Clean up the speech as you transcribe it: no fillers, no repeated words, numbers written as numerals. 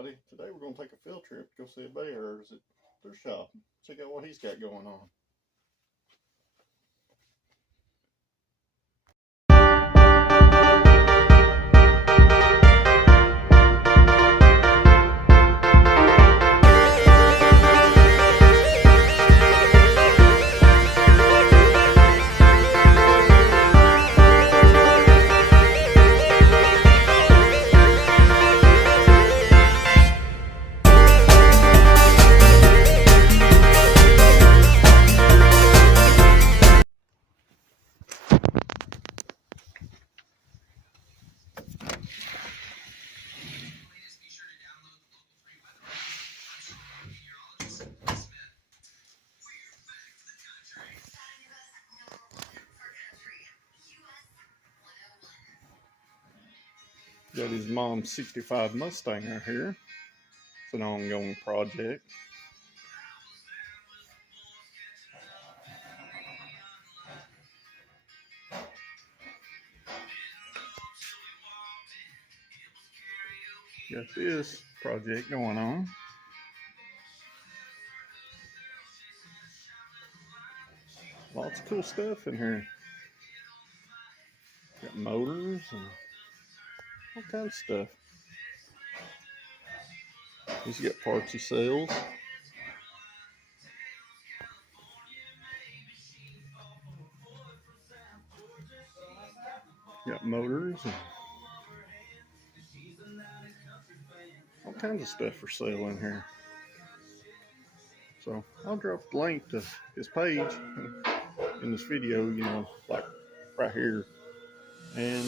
everybody. Today we're going to take a field trip to go see a Bears at their shop. Check out what he's got going on. Got his mom's 65 Mustang right here. It's an ongoing project. Got this project going on. Lots of cool stuff in here. Got motors and all kinds of stuff. He's got parts he sells. Got motors and all kinds of stuff for sale in here. So I'll drop the link to his page in this video, you know, like right here. And